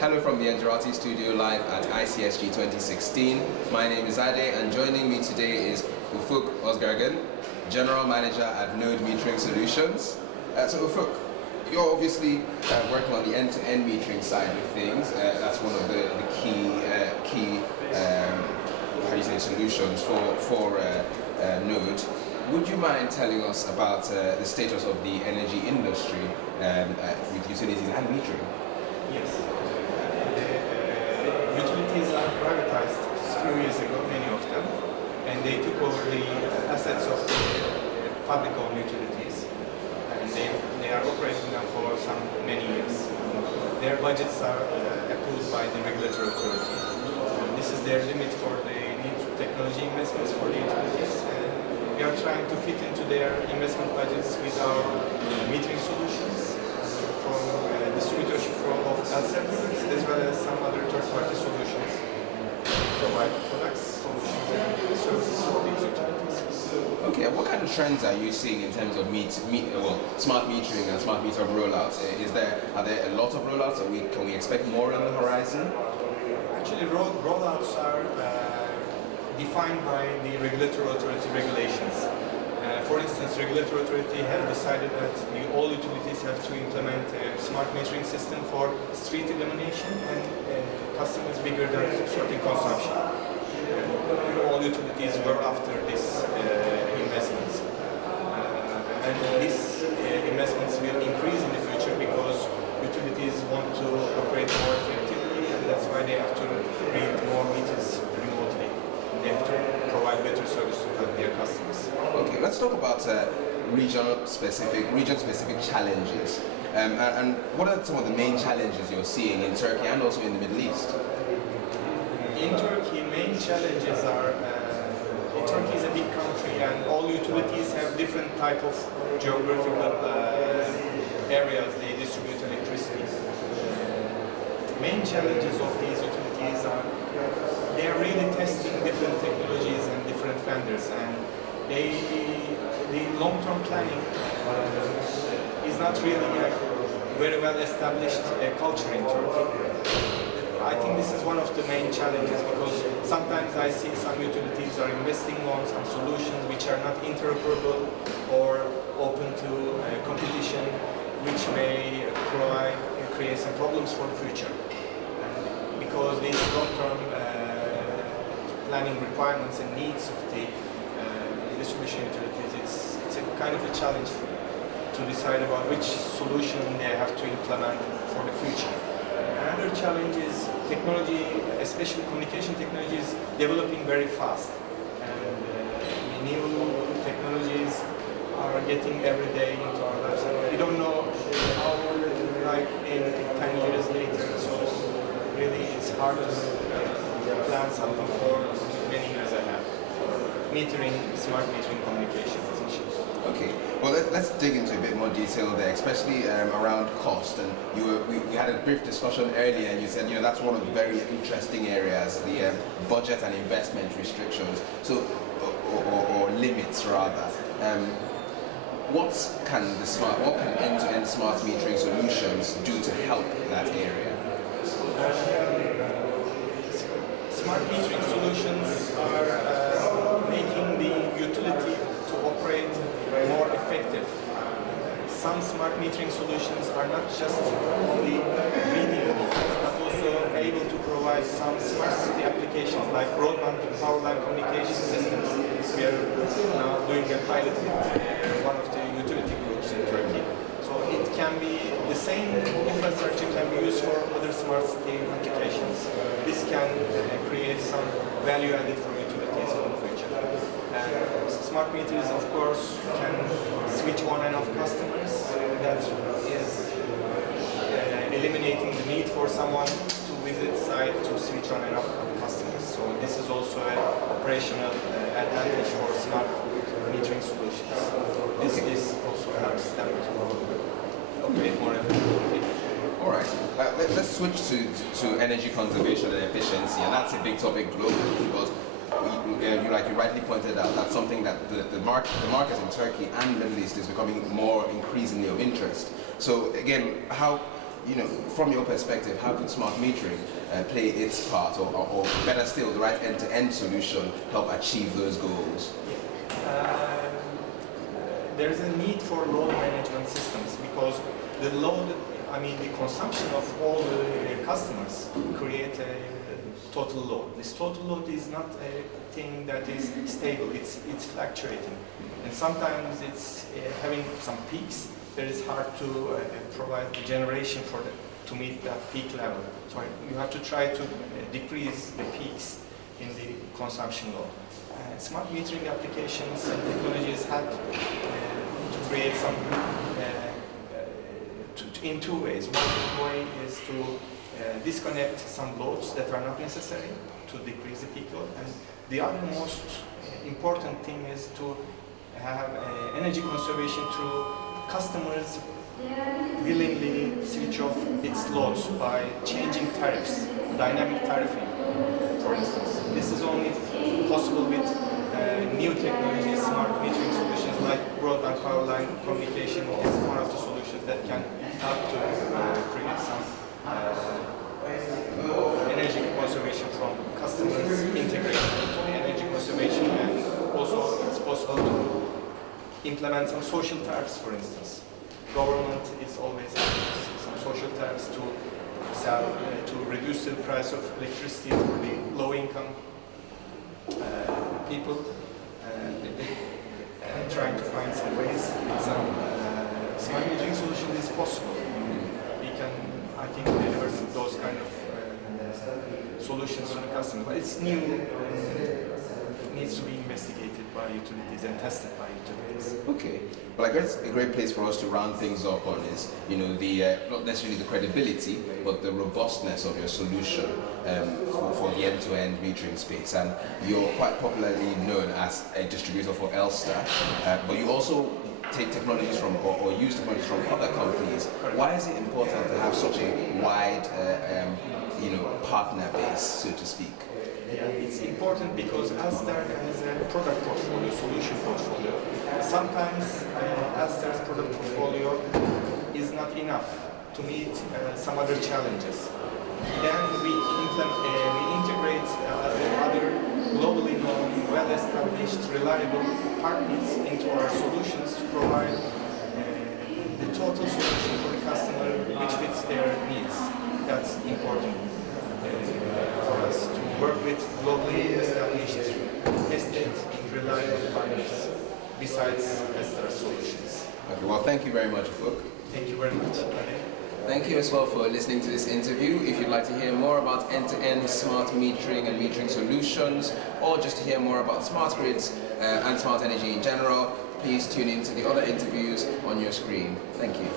Hello from the Engerati studio live at ICSG 2016. My name is Ade and joining me today is Ufuk Özgirgin, General Manager at Node Metering Solutions. So Ufuk, you're obviously working on the end-to-end metering side of things. That's one of the key solutions for Node. Would you mind telling us about the status of the energy industry with utilities and metering? Yes. The utilities are privatized a few years ago, many of them, and they took over the assets of the public-owned utilities, and they are operating them for many years. Their budgets are approved by the regulatory authority. This is their limit for the technology investments for the utilities. We are trying to fit into their investment budgets with our metering solutions from distributorship of alternatives, as well as some other third-party solutions, provide products, solutions, and services for these utilities. Okay, what kind of trends are you seeing in terms of smart metering and smart meter rollouts? Are there a lot of rollouts, or can we expect more on the horizon? Actually, rollouts are defined by the regulatory authority regulations. For instance, regulatory authority have decided that all utilities have to implement a smart metering system for street illumination and customers bigger than certain consumption. All utilities were after this investments. And these investments will increase in the future because utilities want to operate more effectively, and that's why they have to read more meters remotely. They have to provide better service to their customers. Okay, let's talk about region-specific challenges. And what are some of the main challenges you're seeing in Turkey and also in the Middle East? In Turkey, main challenges are, Turkey is a big country and all utilities have different type of geographical areas they distribute electricity. Main challenges of these utilities are they are really testing different technologies and different vendors, and the long-term planning is not really a very well established culture in Turkey. I think this is one of the main challenges because sometimes I see some utilities are investing on some solutions which are not interoperable or open to competition, which may create some problems for the future. Because these long-term planning requirements and needs of the distribution utilities, it's a kind of a challenge to decide about which solution they have to implement for the future. Another challenge is technology, especially communication technology, is developing very fast. And new technologies are getting every day into our lives. We don't know how like in 10 years later, so really it's hard to plan something for many years ahead. Metering, smart metering communication especially. Okay, well let's dig into a bit more detail there, especially around cost. And we had a brief discussion earlier, and you said that's one of the very interesting areas, the budget and investment restrictions. So, or limits rather. What can end-to-end smart metering solutions do to help that area? Smart metering solutions are making the utility to operate more effective. Some smart metering solutions are not just only reading meters, but also able to provide some smart city applications like broadband power line communication systems. We are now doing a pilot with one of the utility groups in Turkey. So it can be the same infrastructure can be used for other smart city applications. This can create some value added for utilities in the future. Smart meters, of course, can switch on and off customers. That is eliminating the need for someone to visit site to switch on and off customers. So this is also an operational advantage for smart metering solutions. This also helps them to operate more effectively. All right, let's switch to energy conservation and efficiency, and that's a big topic globally. But you rightly pointed out, that's something that the market in Turkey and Middle East is becoming more increasingly of interest. So again, how you know, from your perspective, how could smart metering play its part, or better still, the right end-to-end solution help achieve those goals? There's a need for load management systems because the load, the consumption of all the customers create a total load. This total load is not a thing that is stable, it's fluctuating. And sometimes it's having some peaks that is hard to provide the generation for to meet that peak level. So you have to try to decrease the peaks in the consumption load. Smart metering applications and technologies help to create some in two ways. One way is to disconnect some loads that are not necessary to decrease the peak load, and the other most important thing is to have energy conservation through customers willingly switch off its loads by changing tariffs, dynamic tariffing, for instance. This is only possible with new technologies, smart metering solutions like broadband power line communication is one of the solutions that can help to create some energy conservation from customers integrated into the energy conservation, and also it's possible to implement some social tariffs, for instance. Government is always some social tariffs to sell, to reduce the price of electricity for the low-income people, and trying to find some ways. Some smart metering solution is possible. We can, I think, deliver those kind of solutions to the customer. But it's new. Needs to be investigated by utilities and tested by utilities. Okay. Well, I guess a great place for us to round things up on is, you know, the not necessarily the credibility, but the robustness of your solution for the end-to-end metering space. And you're quite popularly known as a distributor for Elster, but you also take technologies from or use technologies from other companies. Why is it important to have such a wide, partner base, so to speak? Yeah, it's important because Elster has a product portfolio, solution portfolio. Sometimes Elster's product portfolio is not enough to meet some other challenges. Then we integrate other globally known, well-established, reliable partners into our solutions to provide the total solution for the customer which fits their needs. That's important for us to work with globally established, tested, reliable partners besides Elster solutions. Okay, well, thank you very much, Ufuk. Thank you very much. Thank you as well for listening to this interview. If you'd like to hear more about end-to-end smart metering and metering solutions, or just to hear more about smart grids and smart energy in general, please tune in to the other interviews on your screen. Thank you.